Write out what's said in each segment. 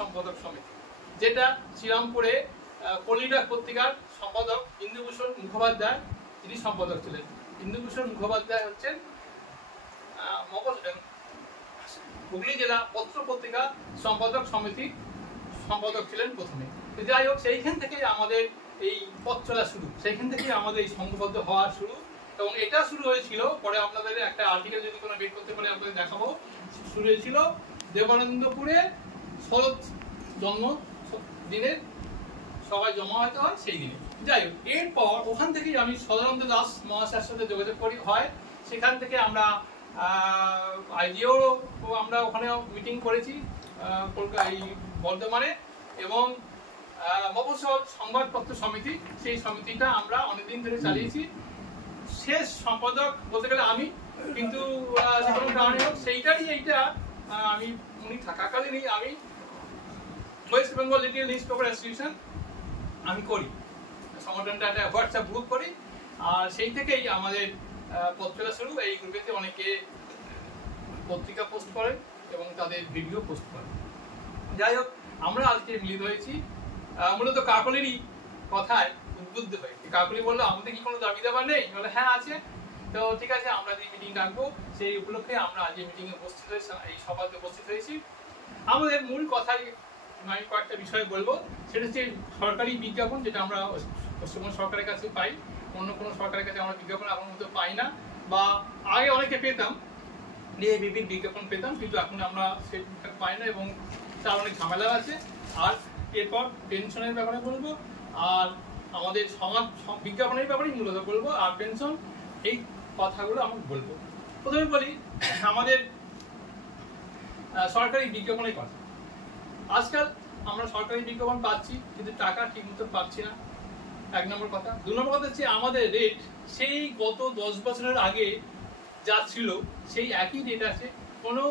সম্পাদক সমিতি, যেটা শ্রীরামপুরে কলিডাক পত্রিকার সম্পাদক ইন্দুভূষণ মুখোপাধ্যায়, তিনি সম্পাদক ছিলেন। ইন্দুভূষণ মুখোপাধ্যায় হচ্ছেন হুগলি জেলা পত্র পত্রিকা সম্পাদক সমিতির সম্পাদক ছিলেন প্রথমে। যাই হোক, সেইখান থেকে আমাদের এই পথ চলা শুরু, সেইখান থেকে আমাদের এই সংঘবদ্ধ হওয়া শুরু। এবং এটা শুরু হয়েছিল, পরে আপনাদের একটা আর্টিকেল যদি কোনো বের করতে পারে আপনাদের দেখাবো, শুরু হয়েছিল দেবানন্দপুরে শরৎ জন্মদিনের সবাই জমায়েত হয় সেই দিনে। যাই হোক, এরপর ওখান থেকেই আমি সদানন্দ দাস মহাশয়ের সাথে যোগাযোগ করি হয়। সেখান থেকে আমরা আইজিও আমরা ওখানেও মিটিং করেছি এই বর্ধমানে, এবং মফস্বল সংবাদপত্র সমিতি, সেই সমিতিটা আমরা অনেকদিন ধরে চালিয়েছি। শেষ সম্পাদক বলতে গেলে আমি, কিন্তু যে কোনো কারণে হোক সেইটারই এইটা আমি উনি থাকাকালীনই আমি West Bengal little news paper association আমি করি, সংগঠনটা একটা হোয়াটসঅ্যাপ গ্রুপ করি, আর সেই থেকেই আমাদের পত্রিকা শুরু। এই গ্রুপেতে অনেকে পত্রিকা পোস্ট করেন এবং তাদের ভিডিও পোস্ট করেন। যাই হোক, আমরা আজকে মিলিত হয়েছি মূলত কাকলিরই কথায় উদ্বুদ্ধ হয়ে। কাকলি বললো আমাদের কি কোনো দাবি দাবা নেই? বলে হ্যাঁ আছে। তো ঠিক আছে, আমরা যে মিটিং ডাকবো সেই উপলক্ষে আমরা আজ মিটিংয়ে উপস্থিত হয়েছি, এই সভাতে উপস্থিত হয়েছি। আমাদের মূল কথাই আমি কয়েকটা বিষয় বলবো। সেটা হচ্ছে সরকারি বিজ্ঞাপন, যেটা আমরা পশ্চিমবঙ্গ সরকারের কাছে পাই, অন্য কোনো সরকারের কাছে আমরা বিজ্ঞাপন এখন মতো পাই না, বা আগে অনেকে পেতাম, ডিএবিপির বিজ্ঞাপন পেতাম, কিন্তু এখন আমরা সেটা পাই না এবং তার অনেক ঝামেলা আছে। আর এরপর পেনশনের ব্যাপারে বলবো, আর আমাদের সমাজ বিজ্ঞাপনের ব্যাপারেই মূলত বলবো, আর পেনশন, এই কথাগুলো আমি বলবো। প্রথমে বলি আমাদের সরকারি বিজ্ঞাপনের কথা। আজকাল আমরা সরকারি বিজ্ঞাপন পাচ্ছি, কিন্তু টাকা ঠিক মতো পাচ্ছি না, এক নম্বর কথা। দু নম্বর কথা হচ্ছে আমাদের রেট সেই গত 10 বছরের আগে যা ছিল সেই একই রেট আছে। কোনো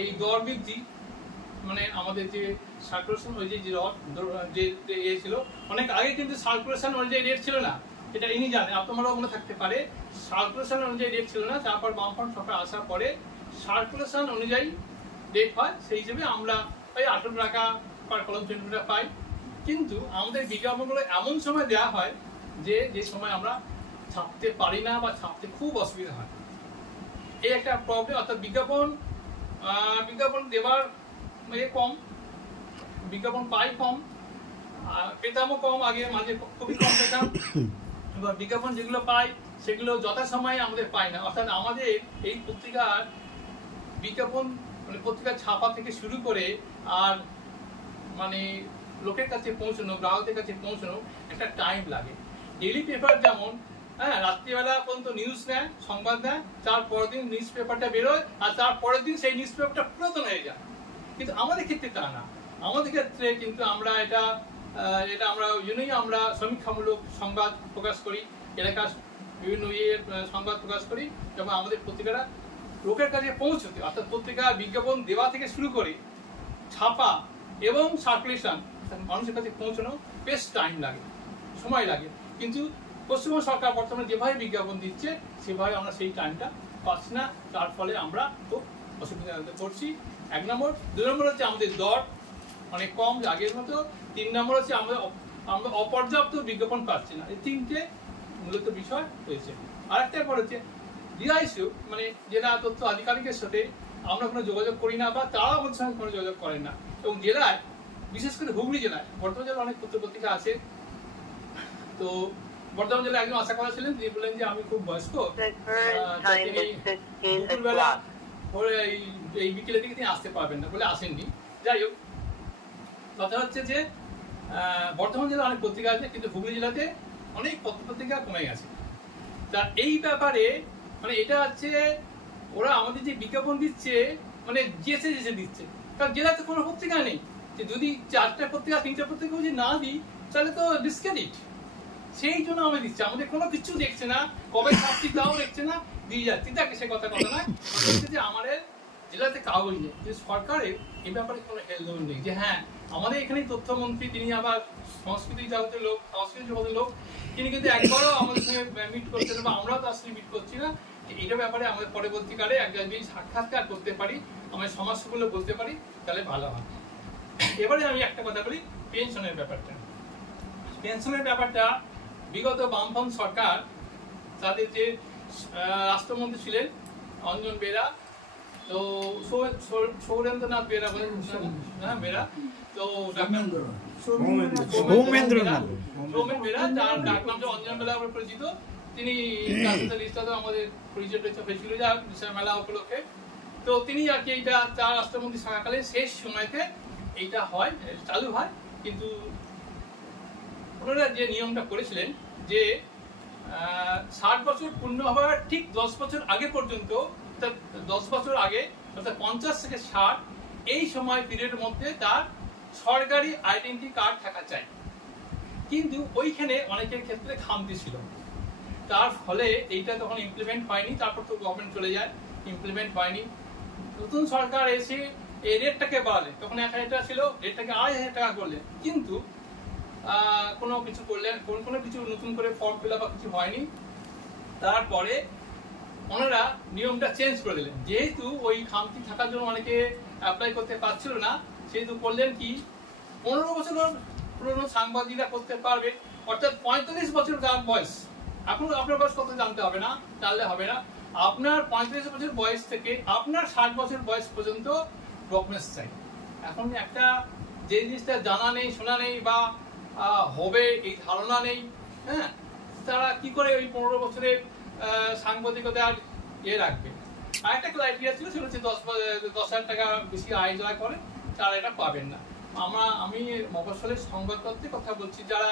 এই দর বৃদ্ধি, মানে আমাদের যে সার্কুলেশন ওই যে ছিল অনেক আগে, কিন্তু সার্কুলেশন অনুযায়ী রেট ছিল না, এটা ইনি জানেন, আপনারাও মনে থাকতে পারে। সার্কুলেশন অনুযায়ী রেট ছিল না, তারপর বামফ্রন্ট সরকার আসার পরে সার্কুলেশন অনুযায়ী রেট হয়। সেই হিসেবে আমরা ওই 18 টাকা পার কলম 20 টাকা পাই। কিন্তু আমাদের বিজ্ঞাপনগুলো এমন সময় দেওয়া হয় যে সময় আমরা ছাপতে পারি না বা ছাপতে খুব অসুবিধা হয়, এই একটা প্রবলেম। অর্থাৎ বিজ্ঞাপন দেওয়ার কম, বিজ্ঞাপন পাই কম, পেতামও কম, আগে মাঝে খুবই কম পেতাম। এবার বিজ্ঞাপন যেগুলো পাই সেগুলো যথাসময়ে আমাদের পাই না। অর্থাৎ আমাদের এই পত্রিকার বিজ্ঞাপন, মানে পত্রিকা ছাপা থেকে শুরু করে আর মানে লোকের কাছে পৌঁছানো, গ্রাহকদের কাছে পৌঁছানো একটা টাইম লাগে। ডেইলি পেপার যেমন রাত্রিবেলা পর্যন্ত নিউজ নেয়, সংবাদ নেয়, তারপরের দিন নিউজ পেপারটা বেরোয়, আর তারপরের দিন সেই নিউজ পেপারটা পুরাতন হয়ে যায়। কিন্তু আমাদের ক্ষেত্রে তা না। আমাদের ক্ষেত্রে কিন্তু আমরা এটা আমরা ওই জন্যই আমরা সমীক্ষামূলক সংবাদ প্রকাশ করি, এলাকার বিভিন্ন সংবাদ প্রকাশ করি, এবং আমাদের পত্রিকাটা লোকের কাছে পৌঁছতে, অর্থাৎ পত্রিকা বিজ্ঞাপন দেওয়া থেকে শুরু করে ছাপা এবং সার্কুলেশন মানুষের কাছে পৌঁছানো বেশ টাইম লাগে, সময় লাগে। কিন্তু পশ্চিমবঙ্গ সরকার বর্তমানে যেভাবে বিজ্ঞাপন দিচ্ছে সেভাবে আমরা সেই টাইমটা পাচ্ছি না, তার ফলে আমরা খুব অসুবিধা করছি। এক নম্বর। দু নম্বর হচ্ছে আমাদের দর অনেক কম আগের মতো। 3 নম্বর হচ্ছে আমরা অপর্যাপ্ত বিজ্ঞাপন পাচ্ছি না। এই তিনটে মূলত বিষয় রয়েছে। আরেকটা ব্যাপার হচ্ছে ডিআইসিউ, মানে জেলা তথ্য আধিকারিকের সাথে আমরা কোনো যোগাযোগ করি না, বা তারা আমাদের সঙ্গে কোনো যোগাযোগ করেন না। এবং জেলায়, বিশেষ করে হুগলি জেলায়, বর্ধমান জেলায় অনেক পত্রিকা আছে। তো বর্ধমান জেলায় একজন আশা করা ছিলেন, তিনি বললেন যে আমি খুব বয়স্ক, দুপুরবেলা এই বিকেলের দিকে তিনি আসতে পারবেন না বলে আসেননি। যাই হোক, কথা হচ্ছে যে বর্ধমান জেলায় অনেক পত্রিকা আছে, কিন্তু হুগলি জেলাতে অনেক পত্রিকা কমে গেছে। তা এই ব্যাপারে মানে এটা হচ্ছে ওরা আমাদের যে বিজ্ঞাপন দিচ্ছে, মানে যেসে দিচ্ছে, কারণ জেলাতে কোনো পত্রিকা নেই। যে যদি 4টা পত্রিকা 3টা পত্রিকা যদি না দিই তাহলে তো ডিসক্রেডিট। সেই জন্য আমরা দিচ্ছি, আমাদের কোনো কিছু দেখছে না, কবে ছাপছি তাও দেখছে না, দিয়ে যাচ্ছি। তাকে সে কথা না হচ্ছে যে আমাদের জেলাতে কাগজ নেই, যে সরকারের এই ব্যাপারে কোনো হেলদোল নেই। যে হ্যাঁ, আমাদের এখানে তথ্যমন্ত্রী, তিনি আবার সংস্কৃতি জগতের লোক, সংস্কৃতি জগতের লোক, তিনি কিন্তু একবারও আমাদের সঙ্গে মিট করছেন, বা আমরাও তার সঙ্গে মিট করছি না। এইটা ব্যাপারে আমাদের পরবর্তীকালে একজন যদি সাক্ষাৎকার করতে পারি, আমাদের সমস্যাগুলো বলতে পারি, তাহলে ভালো হয়। এবারে আমি একটা কথা বলি পেনশনের ব্যাপারটা। পেনশনের ব্যাপারটা বিগত বামফ্রন্ট সরকার তাদের যে রাষ্ট্রমন্ত্রী ছিলেন অঞ্জন বেরা, তো সৌরেন্দ্রনাথ বেরা বলে বেরা, তো সৌমেন বেরা, যার ডাকনাম যে অঞ্জন বেরা বলে পরিচিত, তিনি আমাদের পরিচয় হয়েছিল যা মেলা উপলক্ষে। তো তিনি আর কি এইটা চার রাষ্ট্রমন্ত্রী থাকাকালে শেষ সময়তে এইটা হয়, চালু হয়। কিন্তু ওনারা যে নিয়মটা করেছিলেন যে 60 বছর পূর্ণ হওয়ার ঠিক 10 বছর আগে পর্যন্ত, 10 বছর আগে অর্থাৎ 50 থেকে 60 এই সময় পিরিয়ডের মধ্যে তার সরকারি আইডেন্টি কার্ড থাকা চাই। কিন্তু ওইখানে অনেকের ক্ষেত্রে খামতি ছিল, তার ফলে এইটা তখন ইমপ্লিমেন্ট হয়নি। তারপর তো গভর্নমেন্ট চলে যায়, ইমপ্লিমেন্ট হয়নি। নতুন সরকার এসে এই রেটটাকে বাড়ালে, তখন 1000 টাকা ছিল, রেটটাকে 2500 টাকা করলে, কিন্তু কোনো কিছু করলেন, কোনো কিছু নতুন করে ফর্ম ফিল আপ বা কিছু হয়নি। তারপরে ওনারা নিয়মটা চেঞ্জ করে দিলেন, যেহেতু ওই খামতি থাকার জন্য অনেকে অ্যাপ্লাই করতে পারছিল না, সেহেতু করলেন কি 15 বছর পুরনো সাংবাদিকরা করতে পারবে, অর্থাৎ 45 বছর তার বয়স। এখন আপনার বয়স কত জানতে হবে না, জানলে হবে না। আপনার 35 বছর বয়স থেকে আপনার 60 বছর বয়স পর্যন্ত ডকুমেন্টস চাই। এখন একটা যে জিনিসটা জানা নেই, শোনা নেই বা হবে এই ধারণা নেই, হ্যাঁ, তারা কি করে ওই 15 বছরের সাংবাদিকতার রাখবে। আর একটা ক্রাইটেরিয়া ছিল, সেটা হচ্ছে 10,000 টাকা বেশি আয় যারা করে তারা এটা পাবেন না। আমি মফস্বলের সংবাদপত্রের কথা বলছি, যারা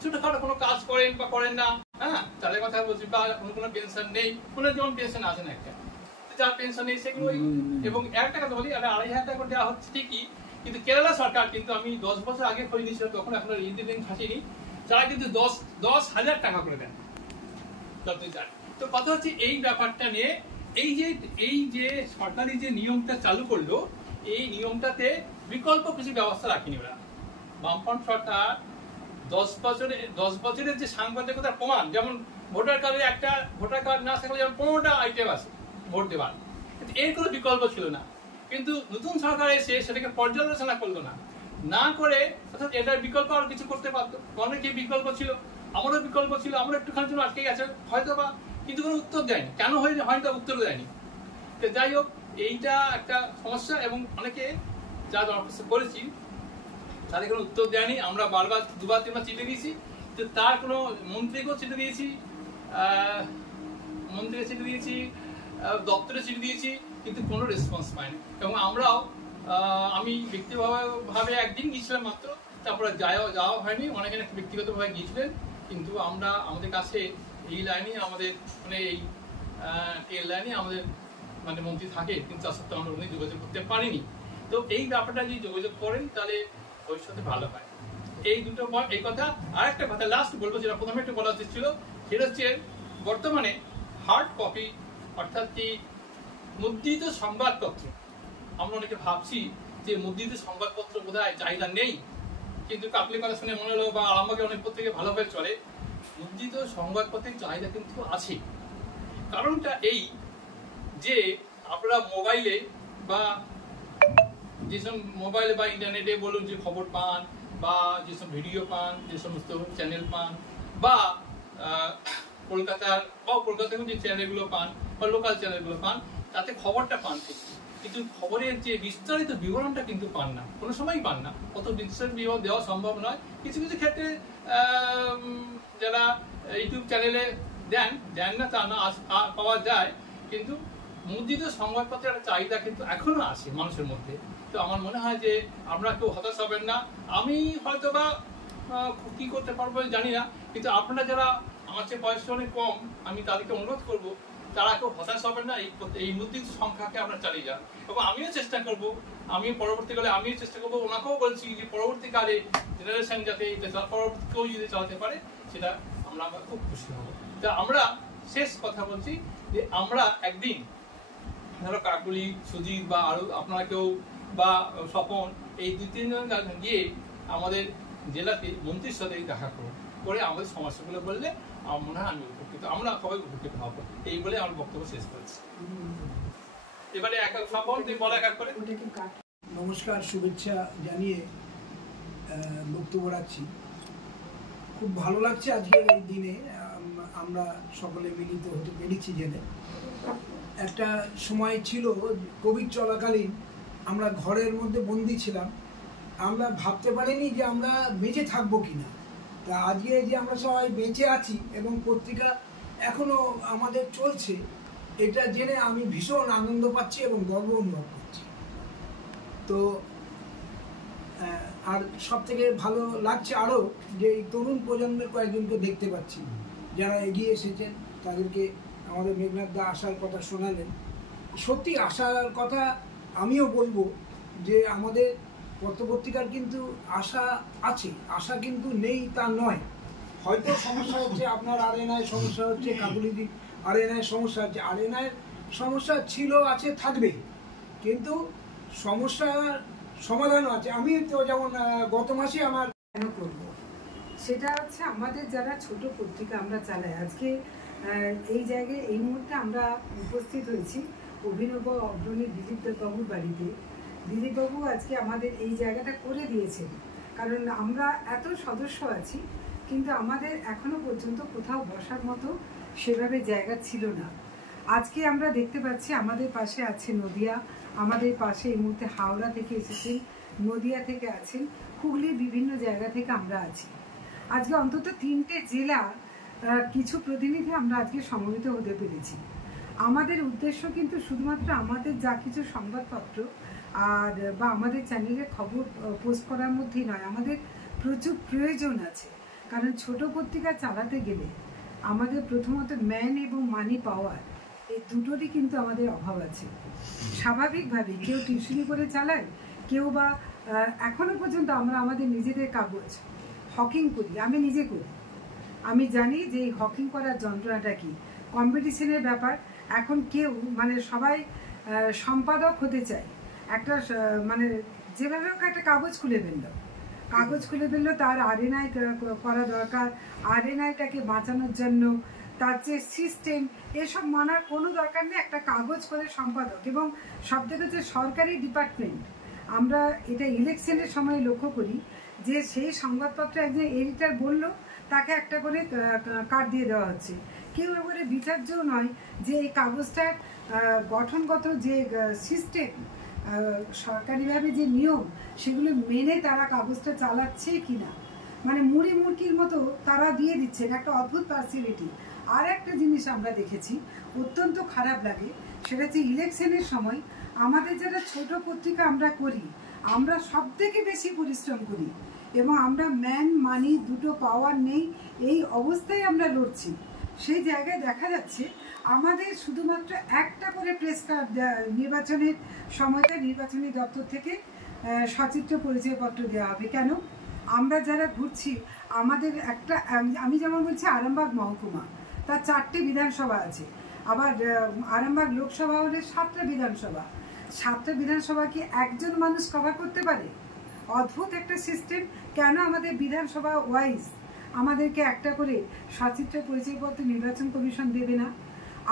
ছোটখাটো কোনো কাজ করেন বা করেন না, হ্যাঁ, তাদের কথা বলছি, বা কোনো পেনশন নেই, কোনো যেমন পেনশন আছে না একটা, যার পেনশন নেই সেগুলোই। এবং একটা কথা বলি, 2,500 টাকা করে দেওয়া হচ্ছে ঠিকই, কিন্তু কেরালা সরকার কিন্তু, আমি 10 বছর আগে খোঁজ নিয়েছিলাম, তখন এখন ইন্ডিপেন্ডেন্ট হাসিনি, তারা কিন্তু 10,000 টাকা করে দেন। তো কথা হচ্ছে এই ব্যাপারটা নিয়ে, এই যে সরকারি যে নিয়মটা চালু করলো, এই নিয়মটাতে বিকল্প কিছু ব্যবস্থা রাখেনি ওরা। বামফ্রন্ট সরকার 10 বছরের যে সাংবাদিকতার প্রমাণ, যেমন ভোটার কার্ডে একটা ভোটার কার্ড না থাকলে যেমন 15টা আইটেম আছে ভোট দেওয়ার, এর কোনো বিকল্প ছিল না। কিন্তু নতুন সরকার এসে সেটাকে পর্যালোচনা করলো না করে, অর্থাৎ এটার বিকল্প আর কিছু করতে পারতো। অনেকের বিকল্প ছিল, আমারও বিকল্প ছিল, আমরা একটুখানি জন্য আটকে গেছে হয়তো বা, কিন্তু কোনো উত্তর দেয়নি। কেন হয়তো উত্তর দেয়নি। তো যাই হোক, এইটা একটা সমস্যা। এবং অনেকে যা দরখাস্ত করেছি তাদের কোনো উত্তর দেয়নি। আমরা বারবার 2-3বার চিঠি দিয়েছি, তো তার কোনো মন্ত্রীকেও চিঠি দিয়েছি, দপ্তরে চিঠি দিয়েছি, কিন্তু কোনো রেসপন্স পাইনি। এবং আমি ব্যক্তিগতভাবে একদিন গিয়েছিলাম মাত্র, তারপরে যাওয়া হয়নি। অনেকে ব্যক্তিগতভাবে গিয়েছিলেন, কিন্তু আমাদের কাছে এই লাইনে আমাদের এই লাইনে আমাদের মন্ত্রী থাকে, কিন্তু তার সত্ত্বেও আমরা উনি যোগাযোগ করতে পারিনি। তো এই ব্যাপারটা যদি যোগাযোগ করেন তাহলে ভবিষ্যতে ভালো হয়। এই কথা। আর একটা কথা লাস্ট বলবো, যেটা প্রথমে একটু বলা উচিত ছিল, সেটা হচ্ছে বর্তমানে হার্ড কপি, অর্থাৎ কি মুদ্রিত সংবাদপত্র, আমরা অনেকে ভাবছি যে মুদ্রিত সংবাদপত্র বোধহয় চাহিদা নেই, কিন্তু কাকলি কথা শুনে মনে হলো, বা আরামবাগে অনেক পত্রিকা ভালোভাবে চলে, মুদ্রিত সংবাদপত্রের চাহিদা কিন্তু আছে। কারণটা এই যে আপনারা মোবাইলে বা ইন্টারনেটে বলুন যে খবর পান, বা যেসব ভিডিও পান, যে সমস্ত চ্যানেল পান, বা কলকাতার যে চ্যানেলগুলো পান বা লোকাল চ্যানেলগুলো পান, তাতে খবরটা পান ঠিক, কিন্তু খবরের যে বিস্তারিত বিবরণটা কিন্তু পান না, কোনো সময়ই পান না। অত বিস্তারিত বিবরণ দেওয়া সম্ভব নয়। কিছু কিছু ক্ষেত্রে যারা ইউটিউব চ্যানেলে দেন না তা না, পাওয়া যায়, কিন্তু মুদ্রিত সংবাদপত্রের একটা চাহিদা কিন্তু এখনো আছে মানুষের মধ্যে। তো আমার মনে হয় যে আপনারা কেউ হতাশ হবেন না। আমি হয়তো বা কি করতে পারবো জানি না, কিন্তু আপনারা যারা আমার চেয়ে বয়স অনেক কম, আমি তাদেরকে অনুরোধ করবো, তারা কেউ হতাশ হবেন না, এই মুদ্রিত সংখ্যাকে আমরা চালিয়ে যান। এবং আমিও চেষ্টা করবো, পরবর্তীকালে চেষ্টা করবো, ওনাকেও বলছি যে পরবর্তীকালে জেনারেশন যাতে পরবর্তী কেউ যদি চালাতে পারে, সেটা আমরা খুব খুশি হবো। তা আমরা শেষ কথা বলছি যে আমরা একদিন ধরো কাকুলি, সুজিত বা আরো আপনারা কেউ বা স্বপন, এই 2-3 জন গিয়ে আমাদের জেলাতে মন্ত্রীর সাথে দেখা করে আমাদের সমস্যাগুলো বললে আমার মনে হয় আমি উপকৃত, আমরা সবাই উপকৃত হবো। এই বলে আমার বক্তব্য শেষ করছি। এবারে স্বপন তুই বলা এক করে। নমস্কার, শুভেচ্ছা জানিয়ে বক্তব্য রাখছি। খুব ভালো লাগছে আজকের এই দিনে আমরা সকলে মিলিত হতে পেরেছি। জেনে একটা সময় ছিল কোভিড চলাকালীন আমরা ঘরের মধ্যে বন্দি ছিলাম, আমরা ভাবতে পারিনি যে আমরা বেঁচে থাকবো কিনা। তা আজকে যে আমরা সবাই বেঁচে আছি এবং পত্রিকা এখনো আমাদের চলছে, এটা জেনে আমি ভীষণ আনন্দ পাচ্ছি এবং গর্ব অনুভব করছি। তো আর সব থেকে ভালো লাগছে আরও যে এই তরুণ প্রজন্মের কয়েকজনকে দেখতে পাচ্ছি যারা এগিয়ে এসেছেন, তাদেরকে আমাদের মেঘনাথ দা আসার কথা শোনালেন। সত্যি আসার কথা আমিও বলবো যে আমাদের পত্রপত্রিকার কিন্তু আশা আছে, আশা কিন্তু নেই তা নয়। হয়তো সমস্যা হচ্ছে, আপনার আরএনআই সমস্যা হচ্ছে, কাকুলিদি আরএনআই সমস্যা হচ্ছে, আরএনআই সমস্যা ছিল, আছে, থাকবে, কিন্তু সমস্যার সমাধানও আছে। আমি তো যেমন গত মাসে আমার কেন করব সেটা হচ্ছে আমাদের যারা ছোট পত্রিকা আমরা চালাই, আজকে এই জায়গায় এই মুহূর্তে আমরা উপস্থিত হয়েছি অভিনব অগ্রণী দিলীপ বাবুর বাড়িতে। দিলীপবাবু আজকে আমাদের এই জায়গাটা করে দিয়েছেন, কারণ আমরা এত সদস্য আছি কিন্তু আমাদের এখনো পর্যন্ত কোথাও বসার মতো সেভাবে জায়গা ছিল না। আজকে আমরা দেখতে পাচ্ছি আমাদের পাশে আছে নদিয়া, আমাদের পাশে এই মুহূর্তে হাওড়া থেকে এসেছেন, নদিয়া থেকে আছেন, হুগলির বিভিন্ন জায়গা থেকে আমরা আছি। আজকে অন্তত 3টে জেলা কিছু প্রতিনিধি আমরা আজকে সমবেত হতে পেরেছি। আমাদের উদ্দেশ্য কিন্তু শুধুমাত্র আমাদের যা কিছু সংবাদপত্র আর বা আমাদের চ্যানেলে খবর পোস্ট করার মধ্যেই নয়, আমাদের প্রচুর প্রয়োজন আছে। কারণ ছোট পত্রিকা চালাতে গেলে আমাদের প্রথমত ম্যান এবং মানি পাওয়ার, এই দুটোরই কিন্তু আমাদের অভাব আছে। স্বাভাবিকভাবে কেউ টিউশনি করে চালায়, কেউ বা এখনো পর্যন্ত আমরা আমাদের নিজেদের কাগজ হকিং করি, আমি নিজে করি। আমি জানি যে এই হকিং করার যন্ত্রণাটা কি, কম্পিটিশনের ব্যাপার। এখন কেউ মানে সবাই সম্পাদক হতে চায়, একটা মানে যেভাবে হোক একটা কাগজ খুলে ফেললো, তার আরএনআই করা দরকার, আরএনআইটাকে বাঁচানোর জন্য তার যে সিস্টেম, এসব মানার কোনো দরকার নেই। একটা কাগজ করে সম্পাদক, এবং সব থেকে হচ্ছে সরকারি ডিপার্টমেন্ট। আমরা এটা ইলেকশনের সময় লক্ষ্য করি যে সেই সংবাদপত্র একজন এডিটর বললো, তাকে একটা করে কার্ড দিয়ে দেওয়া হচ্ছে। কেউ এবারে বিচার্যও নয় যে এই কাগজটার গঠনগত যে সিস্টেম, সরকারিভাবে যে নিয়ম, সেগুলো মেনে তারা কাগজটা চালাচ্ছে কিনা। মানে মুড়ি মুরগির মতো তারা দিয়ে দিচ্ছেন, একটা অদ্ভুত পার্সিয়ালিটি। আর একটা জিনিস আমরা দেখেছি অত্যন্ত খারাপ লাগে, সেটা হচ্ছে ইলেকশনের সময় আমাদের যারা ছোট পত্রিকা আমরা করি, আমরা সব থেকে বেশি পরিশ্রম করি এবং আমরা ম্যান মানি দুটো পাওয়ার নেই, এই অবস্থায় আমরা লড়ছি। সেই জায়গায় দেখা যাচ্ছে আমাদের শুধুমাত্র একটা করে প্রেস কার্ড নির্বাচনের সময়টা নির্বাচনী দপ্তর থেকে সচিত্র পরিচয়পত্র দেওয়া হবে। কেন? আমরা যারা ঘুরছি, আমাদের একটা, আমি যেমন বলছি আরামবাগ মহকুমা, তার 4টে বিধানসভা আছে, আবার আরামবাগ লোকসভা হলে 7টা বিধানসভা। 7টা বিধানসভা কি একজন মানুষ কভার করতে পারে? অদ্ভুত একটা সিস্টেম। কেন আমাদের বিধানসভা ওয়াইজ আমাদেরকে একটা করে সচিত্র পরিচয়পত্র নির্বাচন কমিশন দেবে না?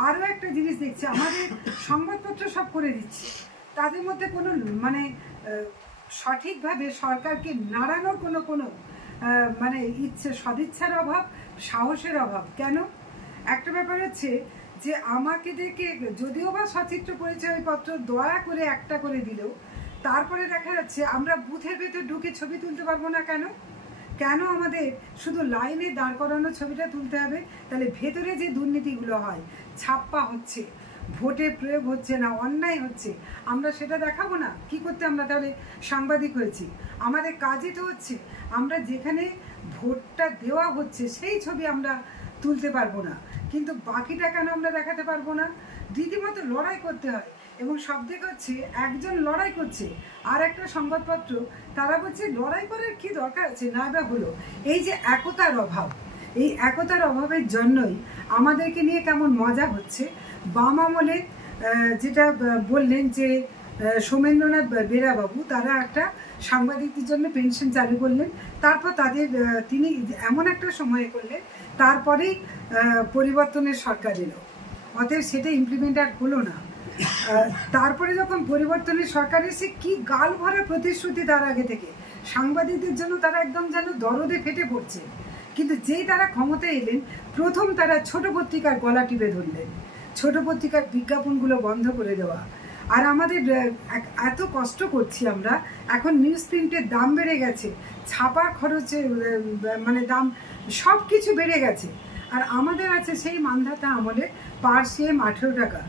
আরও একটা জিনিস দেখছি, আমাদের সংবাদপত্র সব করে দিচ্ছে, তাদের মধ্যে কোনো মানে সঠিকভাবে সরকারকে নাড়ানোর কোনো মানে সদিচ্ছার অভাব, সাহসের অভাব। কেন? একটা ব্যাপার হচ্ছে যে আমাকে দেখে যদিও বা সচিত্র পরিচয়পত্র দয়া করে একটা করে দিলেও, তারপরে দেখা যাচ্ছে আমরা বুথের ভেতর ঢুকে ছবি তুলতে পারবো না। কেন আমাদের শুধু লাইনে দাঁড় করানো ছবিটা তুলতে হবে? তাহলে ভেতরে যে দুর্নীতিগুলো হয়, ছাপ্পা হচ্ছে, ভোটে প্রয়োগ হচ্ছে না, অন্যায় হচ্ছে, আমরা সেটা দেখাবো না? কি করতে আমরা তাহলে সাংবাদিক হয়েছি? আমাদের কাজই তো হচ্ছে আমরা যেখানে ভোটটা দেওয়া হচ্ছে সেই ছবি আমরা তুলতে পারবো না, কিন্তু বাকিটা কেন আমরা দেখাতে পারবো না? রীতিমতো লড়াই করতে হয়। এবং সব থেকে হচ্ছে একজন লড়াই করছে, আর একটা সংবাদপত্র তারা বলছে লড়াই করার কি দরকার আছে, না বা হলো। এই যে একতার অভাব, এই একতার অভাবের জন্যই আমাদেরকে নিয়ে কেমন মজা হচ্ছে। বাম আমলে যেটা বললেন যে সোমেন্দ্রনাথ বেরাবাবু, তারা একটা সাংবাদিকদের জন্য পেনশন চালু করলেন, তারপর তিনি এমন একটা সময়ে করলেন, তারপরেই পরিবর্তনের সরকার এলো, অতএব সেটা ইমপ্লিমেন্ট আর হলো না। তারপরে যখন পরিবর্তনের সরকার এসে কি গাল ভরা প্রতিশ্রুতি তার আগে থেকে, সাংবাদিকদের জন্য তারা একদম যেন দরদে ফেটে পড়ছে। কিন্তু যেই তারা ক্ষমতায় এলেন, প্রথম তারা ছোট পত্রিকার গলা টিপে ধরলেন, ছোট পত্রিকার বিজ্ঞাপনগুলো বন্ধ করে দেওয়া। আর আমাদের এত কষ্ট করছি আমরা, এখন নিউজ প্রিন্টের দাম বেড়ে গেছে, ছাপার খরচে মানে দাম সব কিছু বেড়ে গেছে। আর আমাদের আছে সেই মান্ধাতা আমলে পার সেম 18 টাকা,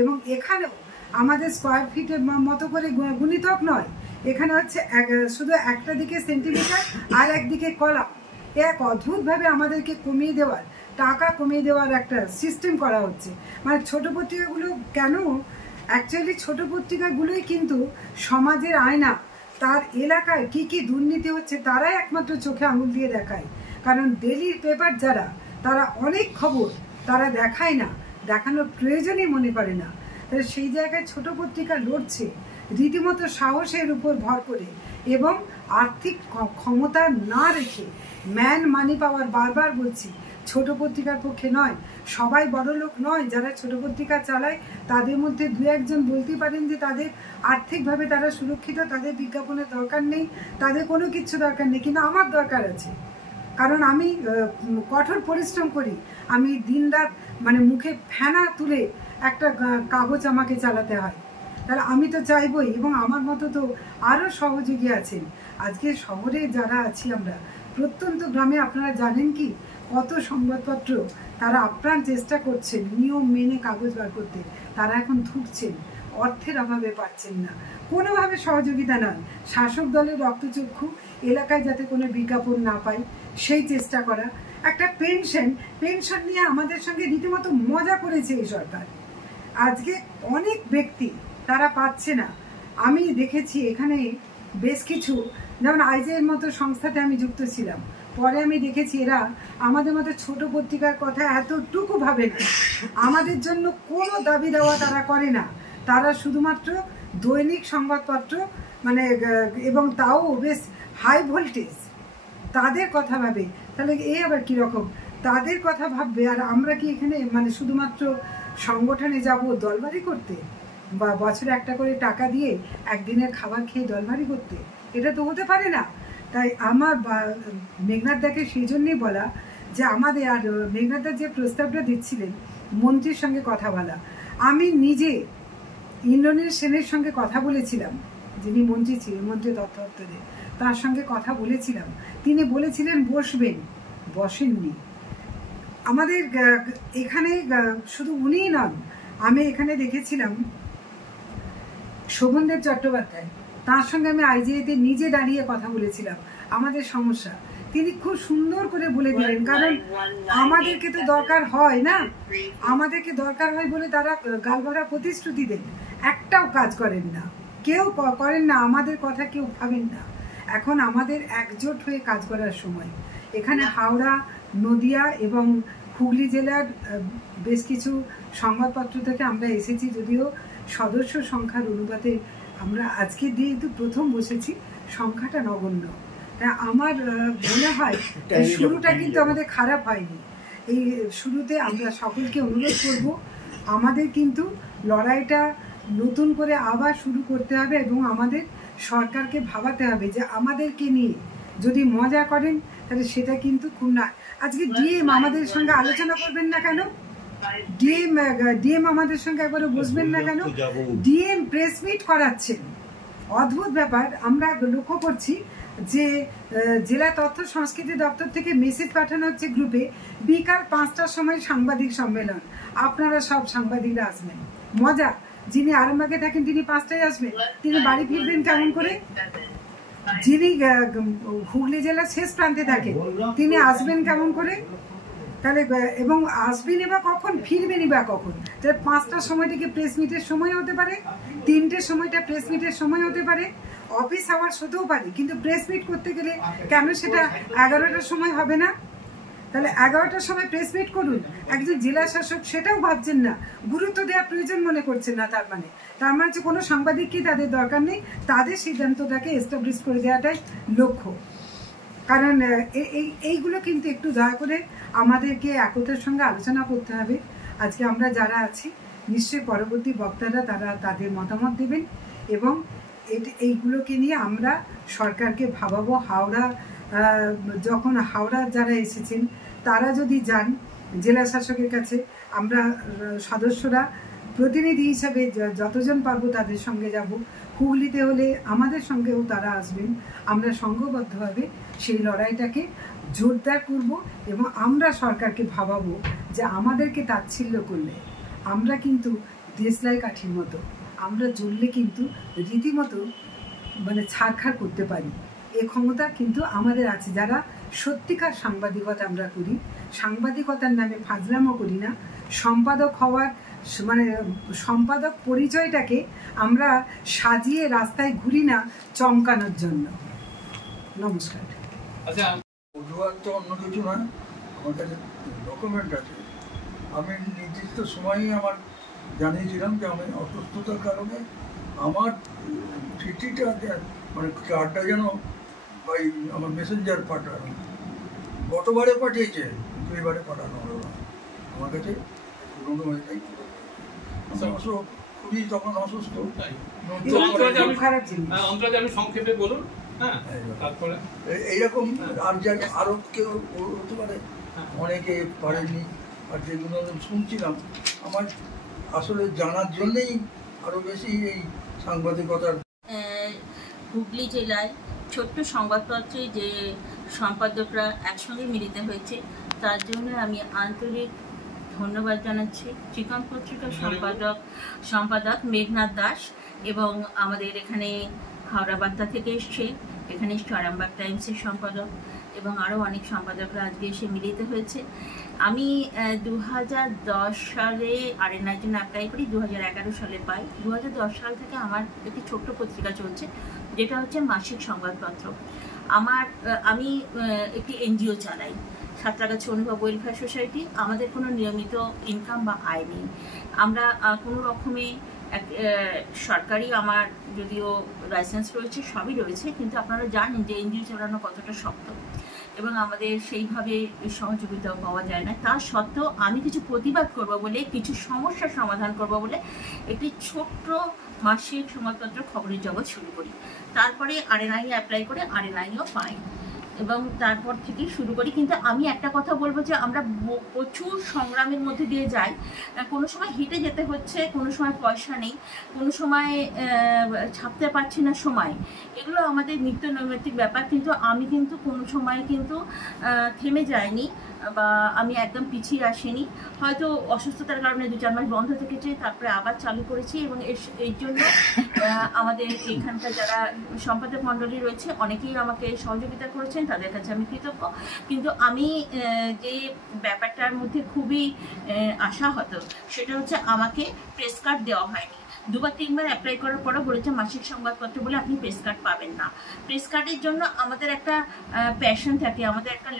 এবং এখানেও আমাদের স্কোয়ার ফিটের মতো করে গুণিতক নয়, এখানে হচ্ছে শুধু একটা দিকে সেন্টিমিটার আর একদিকে কলাম। এক অদ্ভুতভাবে আমাদেরকে কমিয়ে দেওয়ার, টাকা কমিয়ে দেওয়ার একটা সিস্টেম করা হচ্ছে। মানে ছোট পত্রিকাগুলো কেন, অ্যাকচুয়ালি ছোট পত্রিকাগুলোই কিন্তু সমাজের আয়না। তার এলাকায় কি কি দুর্নীতি হচ্ছে তারাই একমাত্র চোখে আঙুল দিয়ে দেখায়। কারণ ডেইলির পেপার যারা, তারা অনেক খবর তারা দেখায় না, দেখানোর প্রয়োজনই মনে করে না। তাহলে সেই জায়গায় ছোট পত্রিকা লড়ছে রীতিমতো সাহসের উপর ভর করে এবং আর্থিক ক্ষমতা না রেখে। ম্যান মানি পাওয়ার, বারবার বলছি, ছোট পত্রিকার পক্ষে নয়। সবাই বড় লোক নয়, যারা ছোট পত্রিকা চালায় তাদের মধ্যে দু একজন বলতে পারেন যে তাদের আর্থিকভাবে তারা সুরক্ষিত, তাদের বিজ্ঞাপনের দরকার নেই, তাদের কোনো কিছু দরকার নেই। কিন্তু আমার দরকার আছে, কারণ আমি কঠোর পরিশ্রম করি, আমি দিনরাত মানে মুখে ফেনা তুলে একটা কাগজ আমাকে চালাতে হয়। তাহলে আমি তো চাইবই, এবং আমার মতো তো আরও সহযোগী আছেন। আজকে শহরে যারা আছি আমরা, প্রত্যন্ত গ্রামে আপনারা জানেন কি কত সংবাদপত্র তারা আপ্রাণ চেষ্টা করছেন নিয়ম মেনে কাগজ বার করতে, তারা এখন ধুঁকছেন, অর্থের অভাবে পাচ্ছেন না, কোনোভাবে সহযোগিতা নয়। শাসক দলের রক্তচক্ষু, এলাকায় যাতে কোনো বিজ্ঞাপন না পায় সেই চেষ্টা করা। একটা পেনশন নিয়ে আমাদের সঙ্গে রীতিমতো মজা করেছে এই সরকার। আজকে অনেক ব্যক্তি তারা পাচ্ছে না। আমি দেখেছি এখানে বেশ কিছু, যেমন আইজের মতো সংস্থাতে আমি যুক্ত ছিলাম, পরে আমি দেখেছি এরা আমাদের মতো ছোট পত্রিকার কথা এতটুকু ভাবে না, আমাদের জন্য কোনো দাবি দেওয়া তারা করে না। তারা শুধুমাত্র দৈনিক সংবাদপত্র মানে, এবং তাও বেশ হাই ভোল্টেজ, তাদের কথা ভাবে। তাহলে এই আবার কীরকম, তাদের কথা ভাববে আর আমরা কি এখানে মানে শুধুমাত্র সংগঠনে যাব দলবাড়ি করতে, বা বছরে একটা করে টাকা দিয়ে একদিনের খাবার খেয়ে দলবাড়ি করতে? এটা তো হতে পারে না। তাই আমার মেঘনাথ দাকে সেই জন্যই বলা যে আমাদের, আর মেঘনাথ দা যে প্রস্তাবটা দিচ্ছিলেন মন্ত্রীর সঙ্গে কথা বলা, আমি নিজে ইন্দ্রনীল সেনের সঙ্গে কথা বলেছিলাম, যিনি মন্ত্রী ছিলেন, মন্ত্রী তথ্য দপ্তরে, তার সঙ্গে কথা বলেছিলাম। তিনি বলেছিলেন বসবেন, বসেননি। আমাদের এখানে শুধু উনিই নন, আমি এখানে দেখেছিলাম শোভনদেব চট্টোপাধ্যায়, তার সঙ্গে আমি আইজিআইতে নিজে দাঁড়িয়ে কথা বলেছিলাম আমাদের সমস্যা। তিনি খুব সুন্দর করে বলে দিলেন, কারণ আমাদেরকে তো দরকার হয় না, আমাদেরকে দরকার হয় বলে তারা গালভরা প্রতিশ্রুতি দেন, একটাও কাজ করেন না, কেউ করেন না, আমাদের কথা কেউ ভাবেন না। এখন আমাদের একজোট হয়ে কাজ করার সময়। এখানে হাওড়া, নদিয়া এবং হুগলি জেলার বেশ কিছু সংবাদপত্র থেকে আমরা এসেছি, যদিও সদস্য সংখ্যার অনুপাতে আমরা আজকে দিয়ে তো প্রথম বসেছি, সংখ্যাটা নগণ্য। তাই আমার মনে হয় শুরুটা কিন্তু আমাদের খারাপ হয়নি। এই শুরুতে আমরা সকলকে অনুরোধ করব, আমাদের কিন্তু লড়াইটা নতুন করে আবার শুরু করতে হবে এবং আমাদের সরকারকে ভাবাতে হবে যে আমাদেরকে নিয়ে যদি মজা করেন তাহলে সেটা কিন্তু খুব না। আজকে ডিএম আমাদের সঙ্গে আলোচনা করবেন না কেন? ডিএম আমাদের সঙ্গে একবারও বসবেন না কেন? ডিএম প্রেস মিট করাচ্ছেন, অদ্ভুত ব্যাপার। আমরা লক্ষ্য করছি যে জেলা তথ্য সংস্কৃতি দপ্তর থেকে মেসেজ পাঠানো হচ্ছে গ্রুপে, বিকাল 5টার সময় সাংবাদিক সম্মেলন, আপনারা সব সাংবাদিকরা আসবেন। মজা, যিনি আরামবাগে থাকেন তিনি 5টায় আসবেন, তিনি বাড়ি ফিরবেন কেমন করে? যিনি হুগলি জেলার শেষ প্রান্তে থাকেন তিনি আসবেন কেমন করে? তাহলে এবং আসবেনই বা কখন, ফিরবেনই বা কখন? তাহলে 5টার সময়টা কি প্রেস মিটের সময় হতে পারে, 3টের সময়টা প্রেস মিটের সময় হতে পারে, অফিস আওয়ার্স হতেও পারে, কিন্তু প্রেস মিট করতে গেলে কেন সেটা 11টার সময় হবে না? তাহলে 11টার সময় প্রেস মিট করুন। একজন জেলা শাসক সেটাও ভাবছেন না, গুরুত্ব দেওয়ার প্রয়োজন মনে করছেন না। তার মানে হচ্ছে কোনো সাংবাদিককেই তাদের দরকার নেই, তাদের সিদ্ধান্তটাকে এস্টাবলিশ করে দেওয়াটাই লক্ষ্য। কারণ এইগুলো কিন্তু একটু দয়া করে আমাদেরকে একতার সঙ্গে আলোচনা করতে হবে। আজকে আমরা যারা আছি নিশ্চয়ই পরবর্তী বক্তারা তারা তাদের মতামত দেবেন এবং এইগুলোকে নিয়ে আমরা সরকারকে ভাবাবো। যখন হাওড়া যারা এসেছেন তারা যদি যান জেলা শাসকের কাছে, আমরা সদস্যরা প্রতিনিধি হিসাবে যতজন পারবো তাদের সঙ্গে যাব। হুগলিতে হলে আমাদের সঙ্গেও তারা আসবেন। আমরা সংঘবদ্ধভাবে সেই লড়াইটাকে জোরদার করব এবং আমরা সরকারকে ভাবাবো যে আমাদেরকে তাচ্ছিল্য করলে আমরা কিন্তু দেশলাই কাঠির মতো, আমরা জ্বললে কিন্তু রীতিমতো ছাড়খাড় করতে পারি। এ ক্ষমতা কিন্তু আমাদের আছে, যারা সত্যিকার সাংবাদিকতা আমরা করি, সাংবাদিকতার নামে ফাজলামো করি না, সম্পাদক হওয়ার সম্পাদক পরিচয়টাকে আমরা সাজিয়ে রাস্তায় ঘুরি না চমকানোর জন্য। নমস্কার। আচ্ছা, অজুহাত তো অন্য কিছু নয়, আমার কাছে ডকুমেন্ট আছে। আমি নির্দিষ্ট সময়েই আমার জানিয়েছিলাম যে আমি অসুস্থতার কারণে আমার চিঠিটা কার্ডটা যেন আমার মেসেঞ্জার পাঠানো, গতবারে পাঠিয়েছে কিন্তু এবারে পাঠানো হলো না। আমার কাছে পুরোনো হয়ে যায়, খুবই তখন অসুস্থ। আমি সংক্ষেপে বলুন। হ্যাঁ, তারপরে এইরকম আর আরো কেউ হতে পারে, অনেকে পারেনি। আর যেগুলো শুনছিলাম আমার আসলে জানার জন্যই আরো বেশি এই সাংবাদিকতার। হুগলি জেলায় ছোট্ট সংবাদপত্রে যে সম্পাদকরা একসঙ্গে মিলিত হয়েছে তার জন্য আমি আন্তরিক ধন্যবাদ জানাচ্ছি। চিকন পত্রিকার সম্পাদক মেঘনাথ দাস এবং আমাদের এখানে হাওড়া বার্তা থেকে এসছে, এখানে আরামবাগ টাইমসের সম্পাদক এবং আরও অনেক সম্পাদকরা আজকে এসে মিলিত হয়েছে। আমি 2010 সালে আরএনআইয়ের জন্য অ্যাপ্লাই করি, 2011 সালে পাই। 2010 সাল থেকে আমার একটি ছোট্ট পত্রিকা চলছে যেটা হচ্ছে মাসিক সংবাদপত্র। আমি একটি এনজিও চালাই, সাঁতরাগাছি অনুভব ওয়েলফেয়ার সোসাইটি। আমাদের কোনো নিয়মিত ইনকাম বা আয় নেই। আমরা কোনো রকমে সরকারি আমার যদিও লাইসেন্স রয়েছে, সবই রয়েছে, কিন্তু আপনারা জানেন যে এনজিও চালানো কতটা শক্ত এবং আমাদের সেইভাবে সহযোগিতাও পাওয়া যায় না। তা সত্ত্বেও আমি কিছু প্রতিবাদ করব বলে, কিছু সমস্যার সমাধান করব বলে একটি ছোট্ট মাসিক সংবাদপত্র খবরের জগৎ শুরু করি। তারপরে আরএনআই অ্যাপ্লাই করে আরএনআইও পাই এবং তারপর থেকেই শুরু করি। কিন্তু আমি একটা কথা বলবো যে আমরা প্রচুর সংগ্রামের মধ্যে দিয়ে যাই। কোনো সময় হেঁটে যেতে হচ্ছে, কোনো সময় পয়সা নেই, কোনো সময় ছাপতে পারছি না সময়। এগুলো আমাদের নিত্য নৈমিত্তিক ব্যাপার, কিন্তু আমি কিন্তু কোনো সময় কিন্তু থেমে যাইনি বা আমি একদম পিছিয়ে আসিনি। হয়তো অসুস্থতার কারণে 2-4 মাস বন্ধ থেকেছে, তারপরে আবার চালু করেছি এবং এর জন্য আমাদের এখানকার যারা সম্পাদক মণ্ডলী রয়েছে অনেকেই আমাকে সহযোগিতা করেছেন, তাদের কাছে আমি কৃতজ্ঞ। কিন্তু আমি যে ব্যাপারটার মধ্যে খুবই আশাহত সেটা হচ্ছে আমাকে প্রেস কার্ড দেওয়া হয়নি। 2-3 বার অ্যাপ্লাই করার পরও বলেছে মাসিক সংবাদপত্র বলে আপনি প্রেস কার্ড পাবেন না। প্রেস কার্ডের জন্য আমাদের একটা প্যাশন থাকে, আমাদের একটা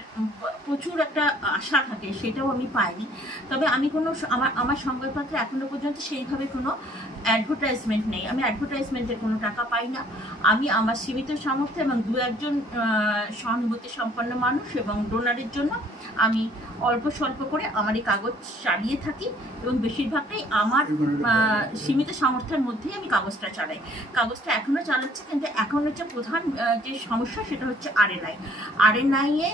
প্রচুর একটা আশা থাকে, সেটাও আমি পাইনি। তবে আমি আমার সংবাদপত্রে এখনো পর্যন্ত সেইভাবে কোনো অ্যাডভার্টাইজমেন্ট নেই, আমি অ্যাডভার্টাইজমেন্টের কোনো টাকা পাই না। আমি আমার সীমিত সামর্থ্য এবং 2-1 সহানুভূতি সম্পন্ন মানুষ এবং ডোনারের জন্য আমি অল্প স্বল্প করে আমার এই কাগজ চালিয়ে থাকি এবং বেশিরভাগটাই আমার সীমিত সামর্থ্যের মধ্যেই আমি কাগজটা চালাই। কাগজটা এখনও চালাচ্ছি, কিন্তু এখন হচ্ছে প্রধান যে সমস্যা সেটা হচ্ছে আরএনআইয়ে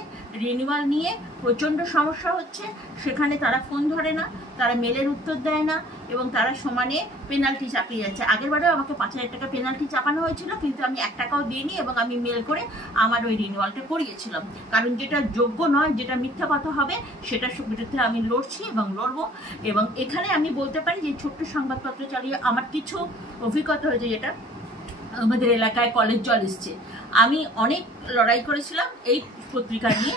রিনিউয়াল নিয়ে প্রচণ্ড সমস্যা হচ্ছে। সেখানে তারা ফোন ধরে না, তারা মেলের উত্তর দেয় না এবং তারা সমানে পেনাল্টি চাপিয়ে যাচ্ছে। আগেরবারেও আমাকে 5,000 টাকা পেনাল্টি চাপানো হয়েছিল, কিন্তু আমি 1 টাকাও দিইনি এবং আমি মেল করে আমার ওই রিনিউয়ালটা করিয়েছিলাম। কারণ যেটা যোগ্য নয়, যেটা মিথ্যা কথা হবে, সেটার বিরুদ্ধে আমি লড়ছি এবং লড়বো। এবং এখানে আমি বলতে পারি যে ছোট্ট সংবাদপত্র চালিয়ে আমার কিছু অভিজ্ঞতা হয়েছে, যেটা আমাদের এলাকায় কলেজ জল এসছে। আমি অনেক লড়াই করেছিলাম এই পত্রিকা নিয়ে,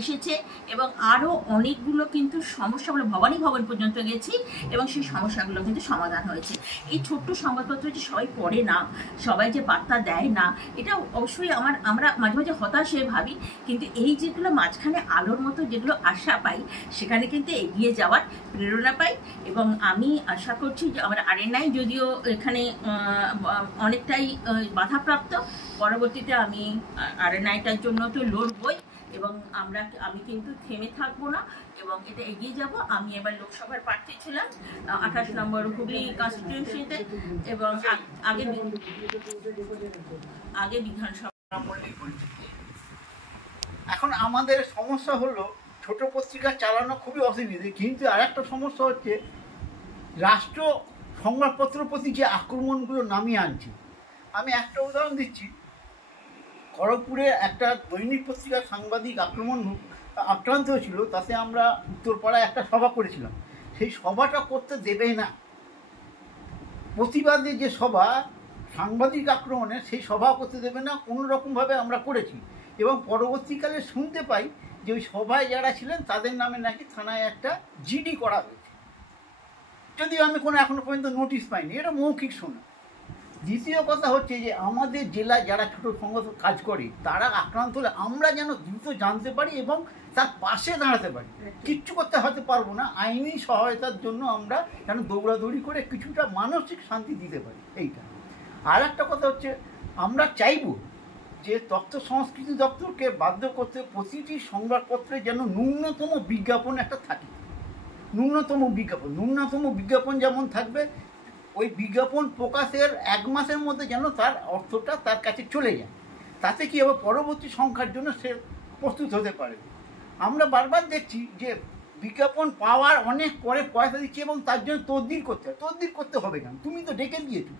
এসেছে এবং আরও অনেকগুলো কিন্তু সমস্যা, আমরা ভবানী ভবন পর্যন্ত গেছি এবং সেই সমস্যাগুলো কিন্তু সমাধান হয়েছে। এই ছোট্ট সংবাদপত্র যে সবাই পড়ে না, সবাই যে বার্তা দেয় না, এটা অবশ্যই আমরা মাঝে মাঝে হতাশ হয়ে ভাবি, কিন্তু এই যেগুলো মাঝখানে আলোর মতো যেগুলো আশা পাই, সেখানে কিন্তু এগিয়ে যাওয়ার প্রেরণা পাই। এবং আমি আশা করছি যে আমার আরএনআই যদিও এখানে অনেকটাই বাধাপ্রাপ্ত, পরবর্তীতে আমি আরএনআইটার জন্য তো লড়বই, এবং আমি কিন্তু থেমে থাকবো না এবং এটা এগিয়ে যাব। আমি এবার লোকসভার প্রার্থী ছিলাম 28 নম্বর হুগলি কনস্টিটিউয়েন্সিতে এবং আগে বিধানসভা। এখন আমাদের সমস্যা হলো ছোট পত্রিকা চালানো খুবই অসুবিধে, কিন্তু আর একটা সমস্যা হচ্ছে রাষ্ট্র সংবাদপত্রের প্রতি যে আক্রমণগুলো নামিয়ে আনছে। আমি একটা উদাহরণ দিচ্ছি, খড়গপুরে একটা দৈনিক পত্রিকার সাংবাদিক আক্রান্ত হয়েছিল, তাতে আমরা উত্তরপাড়ায় একটা সভা করেছিলাম। সেই সভাটা করতে দেবে না, প্রতিবাদে যে সভা সাংবাদিক আক্রমণে, সেই সভা করতে দেবে না, কোনো রকমভাবে আমরা করেছি। এবং পরবর্তীকালে শুনতে পাই যে ওই সভায় যারা ছিলেন তাদের নামে নাকি থানায় একটা জিডি করা হয়েছে, যদিও আমি কোনো এখনো পর্যন্ত নোটিশ পাইনি। এটা মৌখিক শোনা। দ্বিতীয় কথা হচ্ছে যে আমাদের জেলায় যারা ছোটো সংগঠন কাজ করে তারা আক্রান্ত হলে আমরা যেন দ্রুত জানতে পারি এবং তার পাশে দাঁড়াতে পারি। কিচ্ছু করতে হতে পারবো না, আইনি সহায়তার জন্য আমরা যেন দৌড়াদৌড়ি করে কিছুটা মানসিক শান্তি দিতে পারি, এইটা। আর একটা কথা হচ্ছে, আমরা চাইব যে তথ্য সংস্কৃতি দপ্তরকে বাধ্য করতে প্রতিটি সংবাদপত্রে যেন ন্যূনতম বিজ্ঞাপন একটা থাকে। ন্যূনতম বিজ্ঞাপন যেমন থাকবে, ওই বিজ্ঞাপন প্রকাশের 1 মাসের মধ্যে যেন তার অর্থটা তার কাছে চলে যায়। তাতে কী হবে, পরবর্তী সংখ্যার জন্য সে প্রস্তুত হতে পারে। আমরা বারবার দেখছি যে বিজ্ঞাপন পাওয়ার অনেক পরে পয়সা দিচ্ছে এবং তার জন্য তদবির করতে হয়। তদবির করতে হবে কেন? তুমি তো ডেকে দিয়েছো,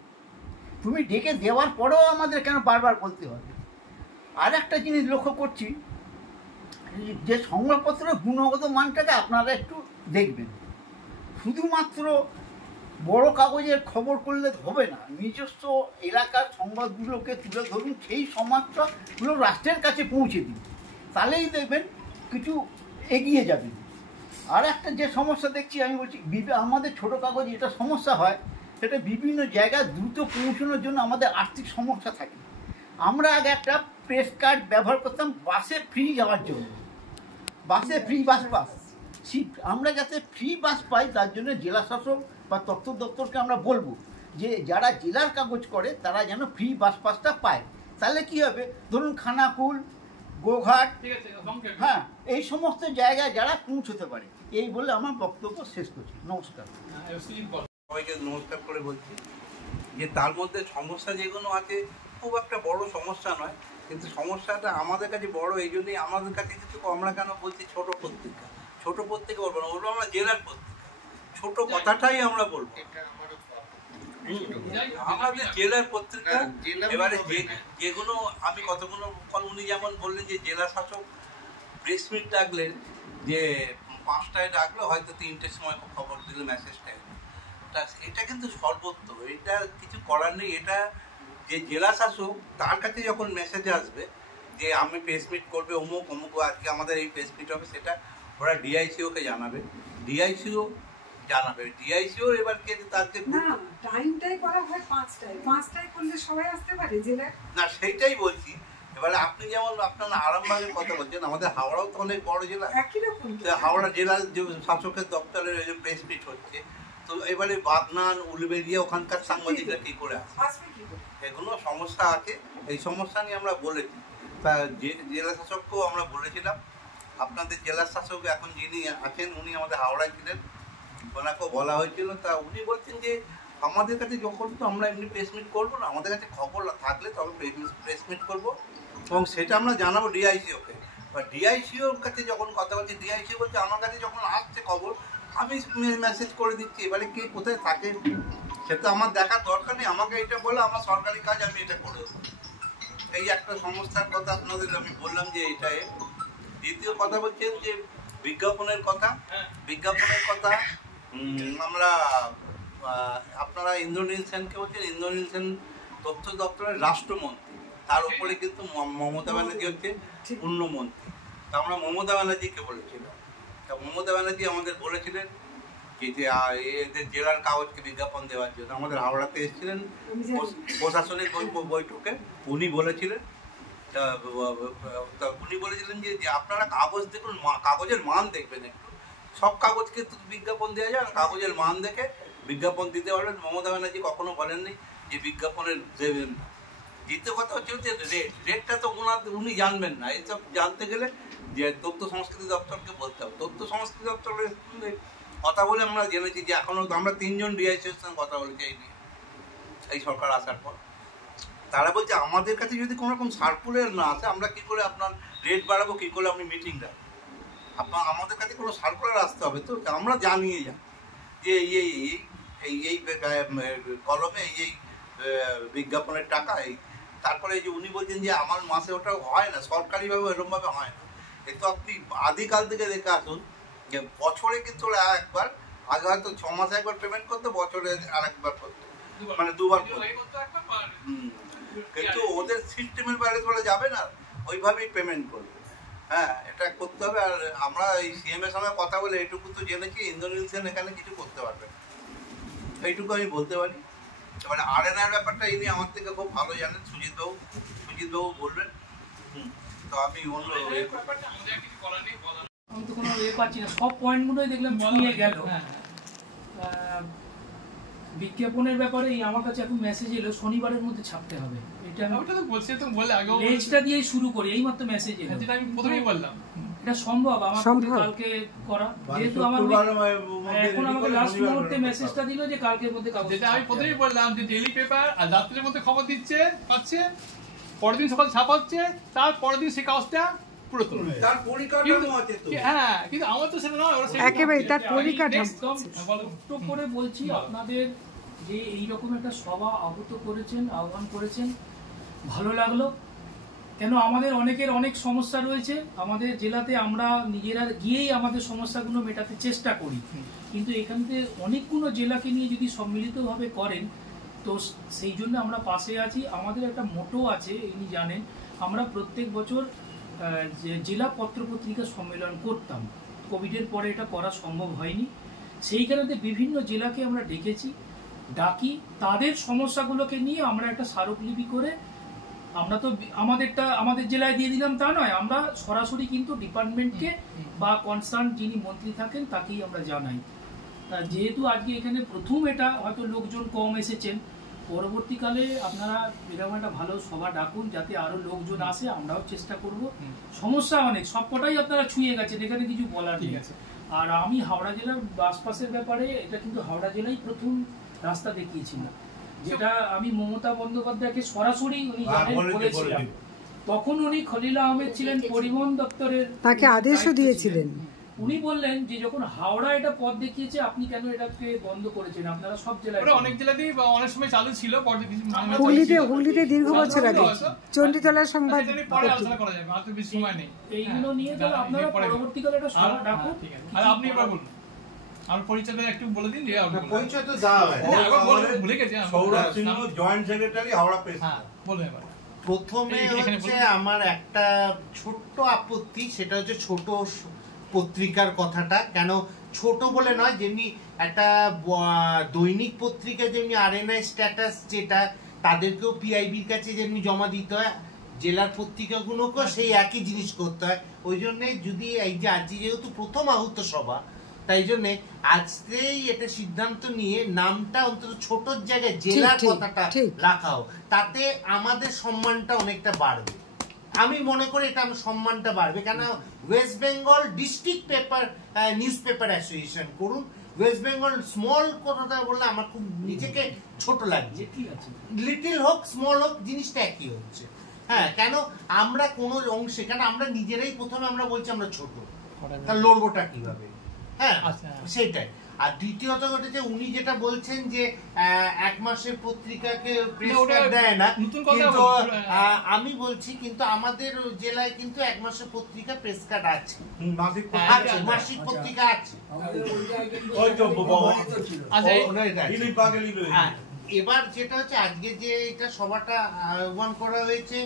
তুমি ডেকে দেওয়ার পরেও আমাদের কেন বারবার বলতে হবে? আর একটা জিনিস লক্ষ্য করছি, যে সংবাদপত্রের গুণগত মানটাকে আপনারা একটু দেখবেন। শুধুমাত্র বড় কাগজের খবর করলে হবে না, নিজস্ব এলাকার সংবাদগুলোকে তুলে ধরুন, সেই সমাজটাগুলো রাষ্ট্রের কাছে পৌঁছে দিন, তাহলেই দেখবেন কিছু এগিয়ে যাবেন। আর একটা যে সমস্যা দেখছি, আমি বলছি আমাদের ছোটো কাগজ এটা সমস্যা হয়, সেটা বিভিন্ন জায়গায় দ্রুত পৌঁছানোর জন্য আমাদের আর্থিক সমস্যা থাকে। আমরা আগে একটা প্রেস কার্ড ব্যবহার করতাম বাসে ফ্রি যাওয়ার জন্য, বাসে ফ্রি বাস সিট। আমরা যাতে ফ্রি বাস পাই তার জন্য জেলা শাসক বা তথ্য দপ্তরকে আমরা বলবো যে যারা জেলার কাগজ করে তারা যেন ফ্রি বাস পাসটা পায়। তাহলে কি হবে, ধরুন খানাকুল, গোঘাট, হ্যাঁ, এই সমস্ত জায়গায় যারা পৌঁছতে পারে। এই বলে আমার বক্তব্য শেষ করছি। নমস্কার। সবাইকে নমস্কার করে বলছি যে তার মধ্যে সমস্যা যেগুলো আছে খুব একটা বড় সমস্যা নয়, কিন্তু সমস্যাটা আমাদের কাছে বড়। এই জন্যই আমাদের কাছে কিন্তু আমরা কেন বলছি ছোট পত্রিকা বলবো না, বলবো আমরা জেলার পত্রিকা। ছোট কথাটাই আমরা বলবো, আমাদের জেলার পত্রিকা। এবারে যেগুলো আমি কতগুলো, উনি যেমন বললেন যে জেলা শাসক প্রেস মিট ডাকলেন, যে 5টায় ডাকলো, হয়তো 3টের সময় খবর দিল মেসেজটায়। এটা কিন্তু সর্বত্র, এটা কিছু করার নেই। এটা যে জেলা শাসক, তার কাছে যখন মেসেজ আসবে যে আমি প্রেস মিট করবে অমুক আজকে আমাদের এই প্রেস মিট হবে, সেটা ওরা ডিআইসিওকে জানাবে, ডিআইসিও এবার কে তার যে টাইমটাই করা হয় 5টায় করলে সবাই আসতে পারে জেলায় না, সেইটাই বলছি। এবারে আপনি যেমন আপনার আরামবাগের কথা বলছেন, আমাদের হাওড়াও তো অনেক বড় জেলা, হাওড়া জেলার যে শাসকের দপ্তরের যে প্রেস মিট হচ্ছে, তো এবারে বাগনান, উলবেড়িয়া ওখানকার সাংবাদিকরা কি করে আসবে? এগুলো সমস্যা আছে, এই সমস্যা নিয়ে আমরা বলেছি। তা জেলা শাসককেও আমরা বলেছিলাম, আপনাদের জেলা শাসক এখন যিনি আছেন উনি আমাদের হাওড়ায় ছিলেন, ওনাকেও বলা হয়েছিল। তা উনি বলছেন যে আমাদের কাছে যখন তো আমরা এমনি প্রেস মিট করবো না, আমাদের কাছে খবর থাকলে তবে প্রেস মিট করবো এবং সেটা আমরা জানাবো ডিআইসিওকে। বা ডিআইসিওর কাছে যখন কথা বলছি, ডিআইসিও বলছে আমার কাছে যখন আসছে খবর আমি মেসেজ করে দিচ্ছি। এবারে কে কোথায় থাকে সেটা আমার দেখার দরকার নেই, আমাকে এটা বলে আমার সরকারি কাজ আমি এটা করে দেবো। এই একটা সমস্যার কথা আপনাদের আমি বললাম যে এটাই। দ্বিতীয় কথা বলছেন যে বিজ্ঞাপনের কথা আমরা আপনারা ইন্দ্রনীল সেনকে বলছেন, ইন্দ্রনীল সেন তথ্য দপ্তরের রাষ্ট্রমন্ত্রী, তার উপরে কিন্তু মমতা ব্যানার্জি হচ্ছে পূর্ণমন্ত্রী। তা আমরা মমতা ব্যানার্জিকে বলেছিলাম, তা মমতা ব্যানার্জি আমাদের বলেছিলেন যে এদের জেলার কাগজকে বিজ্ঞাপন দেওয়ার জন্য। আমাদের হাওড়াতে এসেছিলেন প্রশাসনিক বৈঠকে, উনি বলেছিলেন যে আপনারা কাগজ দেখুন, কাগজের মান দেখবেন একটু। সব কাগজকে বিজ্ঞাপন দেওয়া যায়, কাগজের মান দেখে বিজ্ঞাপন দিতে পারবেন। মমতা ব্যানার্জি কখনো বলেননি যে বিজ্ঞাপনের দেবেন না। দ্বিতীয় কথা হচ্ছে যে রেটটা তো উনি জানবেন না, এইসব জানতে গেলে যে তথ্য সংস্কৃতি দপ্তরকে বলতে হবে। তথ্য সংস্কৃতি দপ্তরের কথা বলে আমরা জেনেছি যে এখনও আমরা 3 জন ডিআইসির সঙ্গে কথা বলেছি এই সরকার আসার পর। তারা বলছে আমাদের কাছে যদি কোনো রকম সার্কুলার না আসে আমরা কী করে আপনার রেট বাড়াবো, কী করে আপনি মিটিং রাখবেন, আমাদের কাছে কোনো সার্কুলার আসতে হবে। তো আমরা জানিয়ে যাই যে এই কলমে এই বিজ্ঞাপনের টাকা এই, তারপরে এই যে উনি বলছেন যে আমার মাসে ওটা হয় না, সরকারিভাবে এরকমভাবে হয় না। এই তো আপনি আদিকাল থেকে দেখে আসুন যে বছরে কিন্তু একবার, আগে হয়তো 6 মাসে একবার পেমেন্ট করতো, বছরে আরেকবার করতো, মানে 2 বার করতো। কিন্তু ওদের সিস্টেমের বাইরে তোরা যাবে না, ওইভাবেই পেমেন্ট করবে। হ্যাঁ, এটা করতে হবে। আর আমরা এই সিএম এর সঙ্গে কথা বলে এইটুকু তো জেনেছি ইন্দোনেশিয়ান এখানে কিছু করতে পারবে, এইটুকু আমি বলতে পারি। এবারে আরএনআর ব্যাপারটা ইনি আমার থেকে খুব ভালো জানেন, সুজিতবাবু বলবেন। তো আমি অন্য আমি তো কোনো পাচ্ছি না, সব পয়েন্টগুলোই দেখলাম ছুঁয়ে গেল। বিজ্ঞাপনের ব্যাপারে আমার কাছে এখন মেসেজ এলো শনিবারের মধ্যে ছাপতে হবে। এটা ওটা তো বলছি, তো বলে আগে লেজটা দিয়েই শুরু করি, এই মাত্র মেসেজ এলো, যেটা আমি প্রথমেই বললাম। এটা সম্ভব আমার কালকে করা, যেহেতু আমার এখন আমাকে লাস্ট মুহূর্তে মেসেজটা দিল যে কালকের মধ্যে কাগজ। যেটা আমি প্রথমেই বললাম যে ডেইলি পেপার আর রাত্রের মধ্যে খবর দিচ্ছে, পাচ্ছে, পরের দিন সকাল ছাপা হচ্ছে, তার পরের দিন সেই কাগজটা পুরো তুলবে। তার পরিকাঠামো আছে তো। হ্যাঁ, কিন্তু আমার তো সেটা নয়, ওরা একেবারে তার পরিকাঠামো। ছোট্ট করে বলছি আপনাদের যে এইরকম একটা সভা আহত করেছেন, আহ্বান করেছেন, ভালো লাগলো। কেন আমাদের অনেকের অনেক সমস্যা রয়েছে আমাদের জেলাতে, আমরা নিজেরা গিয়েই আমাদের সমস্যাগুলো মেটাতে চেষ্টা করি, কিন্তু এখান থেকে অনেকগুলো জেলাকে নিয়ে যদি সম্মিলিতভাবে করেন তো সেই জন্য আমরা পাশে আছি। আমাদের একটা মোটো আছে, ইনি জানেন, আমরা প্রত্যেক বছর জেলা পত্রপত্রিকা সম্মেলন করতাম। কোভিডের পরে এটা করা সম্ভব হয়নি, সেইখানেতে বিভিন্ন জেলাকে আমরা ডাকি, তাদের সমস্যাগুলোকে নিয়ে আমরা একটা স্মারকলিপি করে, আমরা তো আমাদের জেলায় দিয়ে দিলাম তা নয়, আমরা সরাসরি কিন্তু ডিপার্টমেন্টকে বা কনসার্ন যিনি মন্ত্রী থাকেন তাকেই আমরা জানাই। যেহেতু আজকে এখানে প্রথম এটা হয়তো লোকজন কম এসেছেন, পরবর্তীকালে আপনারা এরকম একটা ভালো সভা ডাকুন যাতে আরো লোকজন আসে, আমরাও চেষ্টা করব। সমস্যা অনেক, সবকটাই আপনারা ছুঁয়ে গেছেন, এখানে কিছু বলার নেই। আর আমি হাওড়া জেলার বাসপাসের ব্যাপারে, এটা কিন্তু হাওড়া জেলায় প্রথম রাস্তা দেখিয়েছিলাম, যেটা আমি মমতা বন্দ্যোপাধ্যায়কে সরাসরি উনি বলেছিলাম। তখন উনি খলিল আহমেদ ছিলেন পরিবহন দপ্তরের, তাকে আদেশও দিয়েছিলেন। উনি বললেন যে যখন হাওড়া এটা পথ দেখিয়েছে আপনি কেন এটাকে বন্ধ করেছেন, আপনারা সব জেলায়। অনেক জেলাতেই অনেক সময় চালু ছিল, হুগলিতে দীর্ঘ বছর আগে চণ্ডীতলার সংবাদ। পরে আলোচনা করা যাবে, আর তো বেশি সময় নেই। এইগুলো নিয়ে তাহলে আপনারা পরবর্তীকালে এটা সভা ডাকুন। আর আপনি এবার বলুন, আমার পরিচয়টা একটু বলে দিন। যে পরিচয় তো দাও, ভুলে গেছি। সৌরভ সিংহ, জয়েন্ট সেক্রেটারি, হাওড়া প্রেস। হ্যাঁ, বলুন এবার। প্রথমে হচ্ছে আমার একটা ছোট্ট আপত্তি, সেটা হচ্ছে ছোট পত্রিকার কথাটা। কেন ছোট বলে নয়, যেমনি একটা দৈনিক পত্রিকা যেমনি আরএনআই স্ট্যাটাস, যেটা তাদেরকেও পিআইবির কাছে যেমনি জমা দিতে হয়, জেলার পত্রিকাগুলোকেও সেই একই জিনিস করতে হয়। ওই জন্যে যদি এই যে আজকে যেহেতু প্রথম আহুত সভা, তাই জন্যে আজকেই এটা সিদ্ধান্ত নিয়ে নামটা অন্তত ছোটর জায়গায় জেলার কথাটা রাখা হোক, তাতে আমাদের সম্মানটা অনেকটা বাড়বে। আমি মনে করি এটা আমার সম্মানটা বাড়বে। কেন West Bengal district paper news paper association করুন, ওয়েস্ট বেঙ্গল স্মল কথাটা বললে আমার খুব নিজেকে ছোট লাগছে। লিটিল হোক স্মল হোক জিনিসটা একই হচ্ছে। হ্যাঁ, কেন আমরা কোনো অংশে, কেন আমরা নিজেরাই প্রথমে আমরা বলছি আমরা ছোট, তাহলে লড়বোটা কিভাবে? হ্যাঁ, সেটাই। আর দ্বিতীয়ত ঘটেছে উনি যেটা বলছেন যে 1 মাসের পত্রিকাকে প্রেস কার্ড দেয় না, কিন্তু আমি বলছি কিন্তু আমাদের জেলায় কিন্তু 1 মাসের পত্রিকা প্রেস কার্ড আছে, মাসিক পত্রিকা আছে। এবার যেটা হচ্ছে আজকে যে এটা সভাটা আহ্বান করা হয়েছে,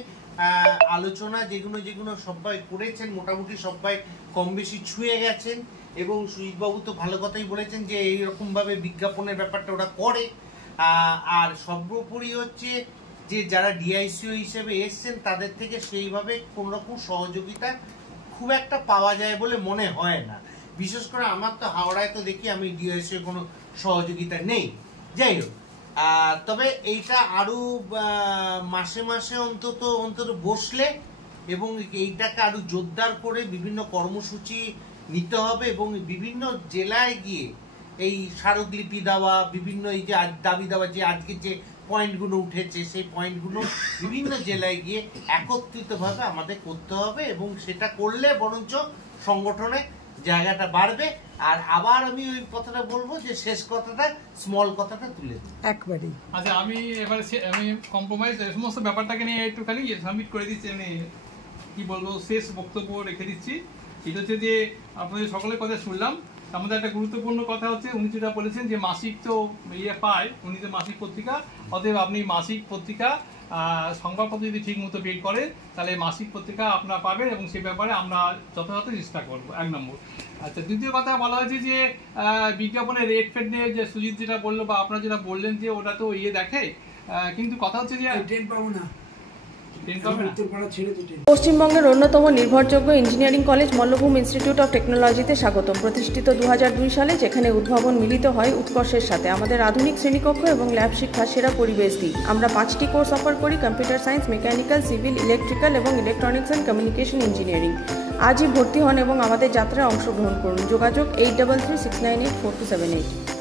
আলোচনা যেগুলো সবাই করেছেন, মোটামুটি সবাই কম বেশি ছুঁয়ে গেছেন। এবং সুজিতবাবু তো ভালো কথাই বলেছেন যে এইরকম ভাবে বিজ্ঞাপনের ব্যাপারটা ওরা করে। আর সর্বোপরি হচ্ছে যে যারা ডিআইসিও হিসেবে এসছেন তাদের থেকে সেইভাবে কোনো রকম সহযোগিতা খুব একটা পাওয়া যায় বলে মনে হয় না। বিশেষ করে আমার তো হাওড়ায় তো দেখি আমি ডিআইসিও কোনো সহযোগিতা নেই। যাই হোক, তবে এইটা আরো মাসে মাসে অন্তত বসলে এবং এইটাকে আরো জোরদার করে বিভিন্ন কর্মসূচি নিতে হবে এবং বিভিন্ন জেলায় গিয়ে এই স্মারকলিপি দেওয়া, বিভিন্ন এই যে দাবি দেওয়া, যে আজকে যে পয়েন্টগুলো উঠেছে সেই পয়েন্টগুলো বিভিন্ন জেলায় গিয়ে একত্রিতভাবে আমাদের করতে হবে এবং সেটা করলে বরঞ্চ সংগঠনে জায়গাটা বাড়বে। আর আবার আমি ওই কথাটা বলবো যে শেষ কথাটা, স্মল কথাটা তুলে দিই একবারেই। আচ্ছা, আমি এবার আমি কম্প্রোমাইজ সমস্ত ব্যাপারটাকে নিয়ে একটুখানি সাবমিট করে দিচ্ছি, আমি কি বলবো শেষ বক্তব্য রেখে দিচ্ছি। এটা হচ্ছে যে আপনাদের সকলের কথা শুনলাম, আমাদের একটা গুরুত্বপূর্ণ কথা হচ্ছে উনি যেটা বলেছেন যে মাসিক তো পায়, উনি তো মাসিক পত্রিকা, অতএব আপনি মাসিক পত্রিকা সংবাদপত্র যদি ঠিক মতো বের করে তাহলে মাসিক পত্রিকা আপনারা পাবেন এবং সে ব্যাপারে আমরা যথাযথ চেষ্টা করবো, 1 নম্বর। আচ্ছা, দ্বিতীয় কথা বলা হয়েছে যে বিজ্ঞাপনের রেট ফেট নিয়ে যে সুজিত যেটা বললো বা আপনারা যেটা বললেন যে ওটা তো দেখে, কিন্তু কথা হচ্ছে যে ট্রেন পাবো না, পশ্চিমবঙ্গের অন্যতম নির্ভরযোগ্য engineering college Mallabhum institute of টেকনোলজিতে স্বাগতম। প্রতিষ্ঠিত 2002 সালে, যেখানে উদ্ভাবন মিলিত হয় উৎকর্ষের সাথে। আমাদের আধুনিক শ্রেণীকক্ষ এবং ল্যাব শিক্ষার সেরা পরিবেশ দিই। আমরা 5টি কোর্স অফার করি: computer science, mechanical, civil, electrical এবং ইলেকট্রনিক্স অ্যান্ড কমিউনিকেশন ইঞ্জিনিয়ারিং। আজই ভর্তি হন এবং আমাদের যাত্রায় অংশগ্রহণ করুন। যোগাযোগ 8336984278।